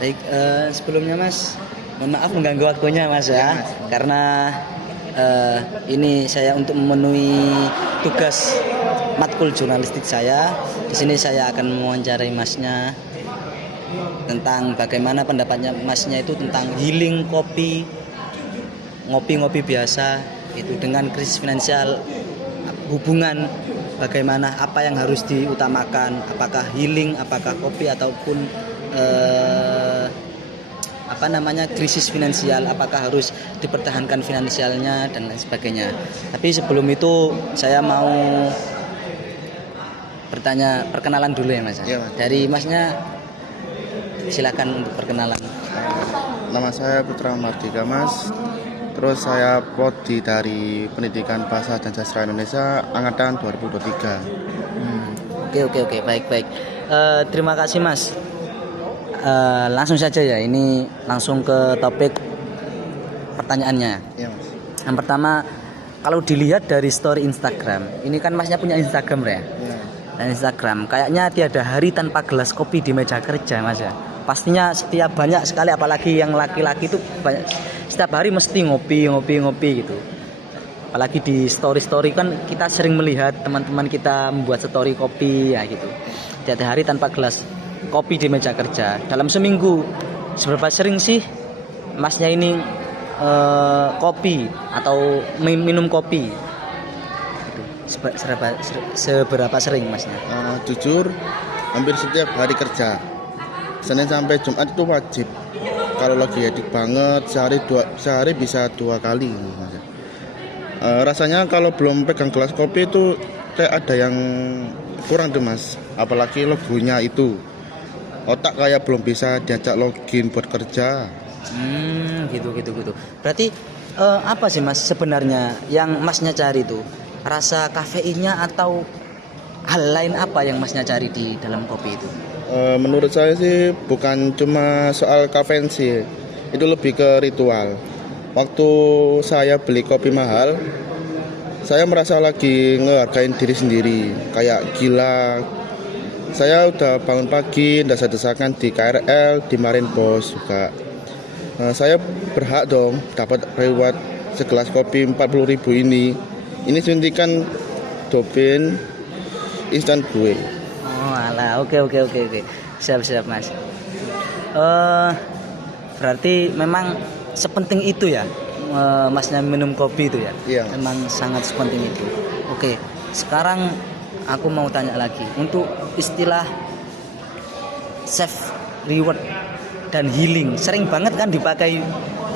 Baik, sebelumnya Mas, mohon maaf mengganggu waktunya Mas ya, karena ini saya untuk memenuhi tugas matkul jurnalistik saya. Di sini saya akan mewawancarai Masnya tentang bagaimana pendapatnya Masnya itu tentang healing kopi, ngopi-ngopi biasa itu dengan krisis finansial, hubungan bagaimana, apa yang harus diutamakan, apakah healing, apakah kopi ataupun krisis finansial, apakah harus dipertahankan finansialnya dan lain sebagainya. Tapi sebelum itu saya mau bertanya, perkenalan dulu ya Mas. Iya, Mas. Dari Masnya silakan untuk perkenalan. Nama saya Putra Mardika Mas. Terus saya prodi dari Pendidikan Bahasa dan Sastra Indonesia angkatan 2023. Oke, baik. Terima kasih Mas. Langsung saja ya, ini langsung ke topik pertanyaannya. Iya Mas. Yang pertama, kalau dilihat dari story Instagram, ini kan Masnya punya Instagram ya? Iya. Dan Instagram, kayaknya tiada hari tanpa gelas kopi di meja kerja Mas ya. Pastinya setiap banyak sekali, apalagi yang laki-laki itu banyak, setiap hari mesti ngopi gitu. Apalagi di story kan kita sering melihat teman-teman kita membuat story kopi ya gitu. Tiada hari tanpa gelas kopi di meja kerja. Dalam seminggu seberapa sering sih Masnya ini kopi atau minum kopi? Gitu. Seberapa sering Masnya? Jujur, hampir setiap hari kerja, Senin sampai Jumat itu wajib. Kalau lagi edik banget, sehari bisa 2 kali. Mas. Rasanya kalau belum pegang gelas kopi itu kayak ada yang kurang tuh Mas. Apalagi logonya itu. Otak kayak belum bisa diajak login buat kerja. Gitu. Berarti apa sih Mas sebenarnya yang Masnya cari itu? Rasa kafeinnya atau hal lain apa yang Masnya cari di dalam kopi itu? Menurut saya sih bukan cuma soal kafein sih. Itu lebih ke ritual. Waktu saya beli kopi mahal, saya merasa lagi ngehargain diri sendiri. Kayak gila, saya udah bangun pagi, desa-desakan di KRL, dimarahin bos juga. Saya berhak dong dapat reward segelas kopi 40.000 ini. Ini suntikan dopin instan gue. Oh alah, oke. Siap Mas. Berarti memang sepenting itu ya, Masnya minum kopi itu ya? Iya. Memang sangat sepenting itu. Oke, sekarang aku mau tanya lagi untuk istilah self reward dan healing. Sering banget kan dipakai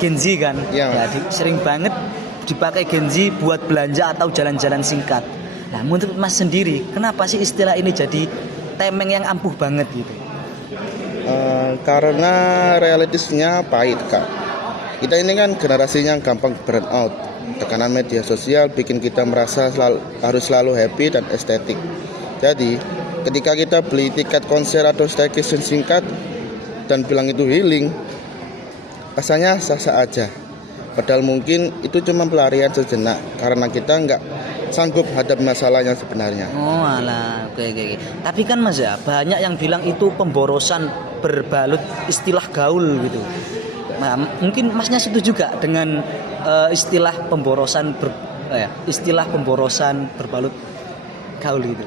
Gen Z kan? Iya. Ya, sering banget dipakai Gen Z buat belanja atau jalan-jalan singkat. Nah, menurut Mas sendiri, kenapa sih istilah ini jadi temeng yang ampuh banget gitu? Karena realitasnya pahit Kak. Kita ini kan generasinya gampang burn out. Tekanan media sosial bikin kita merasa harus selalu happy dan estetik. Jadi ketika kita beli tiket konser atau staycation singkat dan bilang itu healing, rasanya sah-sah aja. Padahal mungkin itu cuma pelarian sejenak karena kita nggak sanggup hadap masalah yang sebenarnya. Oh alah, oke. Tapi kan Mas ya, banyak yang bilang itu pemborosan berbalut istilah gaul gitu. Nah, mungkin Masnya setuju juga dengan istilah pemborosan berbalut gaul gitu?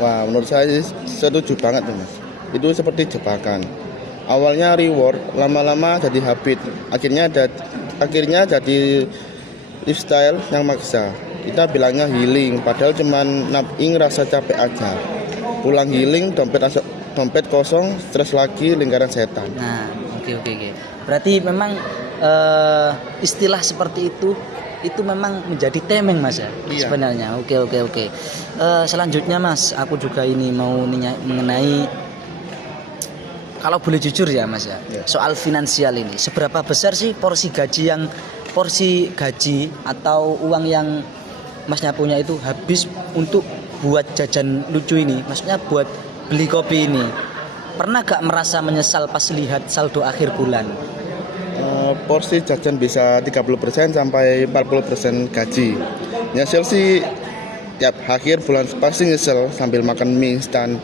Wah, menurut saya setuju banget tuh Mas. Itu seperti jebakan. Awalnya reward, lama-lama jadi habit. Akhirnya jadi lifestyle yang maksa. Kita bilangnya healing, padahal cuman napping rasa capek aja. Pulang healing, dompet kosong, stres lagi, lingkaran setan. Nah, oke. Berarti memang istilah seperti itu memang menjadi temeng Mas ya? Iya. Sebenarnya. Oke. Selanjutnya Mas, aku juga ini mau nanya mengenai, kalau boleh jujur ya Mas ya, soal finansial ini, seberapa besar sih porsi gaji atau uang yang Masnya punya itu habis untuk buat jajan lucu ini, maksudnya buat beli kopi ini? Pernah gak merasa menyesal pas lihat saldo akhir bulan? Porsi jajan bisa 30% sampai 40% gaji. Nyesel sih tiap akhir bulan pasti nyesel sambil makan mie instan.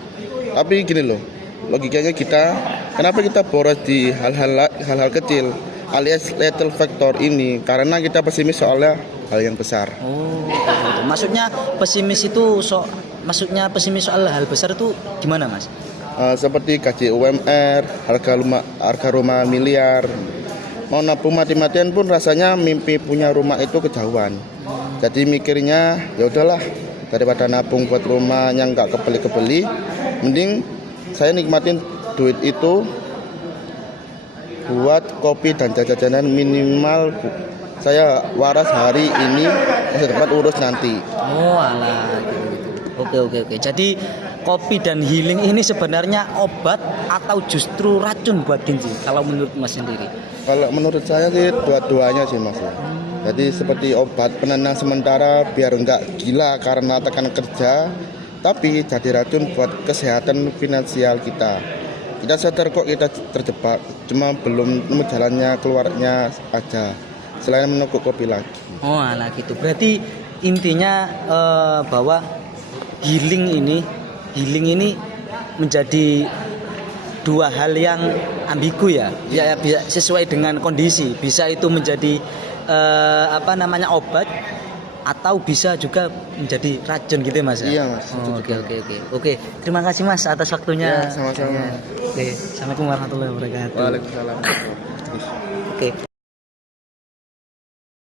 Tapi gini loh, logikanya kita Kenapa kita boros di hal-hal kecil alias little factor ini? Karena kita pesimis soalnya hal yang besar. Oh, gitu. Maksudnya pesimis soal hal besar itu gimana, Mas? Seperti gaji UMR, harga rumah miliar. Mau nabung mati-matian pun rasanya mimpi punya rumah itu kejauhan. Jadi mikirnya ya udahlah, daripada nabung buat rumah yang nggak kebeli-kebeli, mending saya nikmatin duit itu buat kopi dan jajanan minimal saya waras hari ini, masa depan urus nanti. Oh, alah gitu. Oke. Jadi kopi dan healing ini sebenarnya obat atau justru racun buat Ginji kalau menurut Mas sendiri? Kalau menurut saya sih dua-duanya sih Mas. Jadi seperti obat penenang sementara biar enggak gila karena tekan kerja, tapi jadi racun buat kesehatan finansial kita. Kita sadar kok kita terjebak, cuma belum nemu jalannya keluarnya aja. Selain meneguk kopi lagi. Oh, alah gitu. Berarti intinya bahwa healing ini menjadi dua hal yang ambigu ya. Ya bisa sesuai dengan kondisi. Bisa itu menjadi obat atau bisa juga menjadi racun gitu ya, Mas. Iya, Mas. Oh, oke. Terima kasih Mas atas waktunya. Ya, sama-sama. Oke, assalamualaikum warahmatullahi wabarakatuh. Waalaikumsalam. Oke.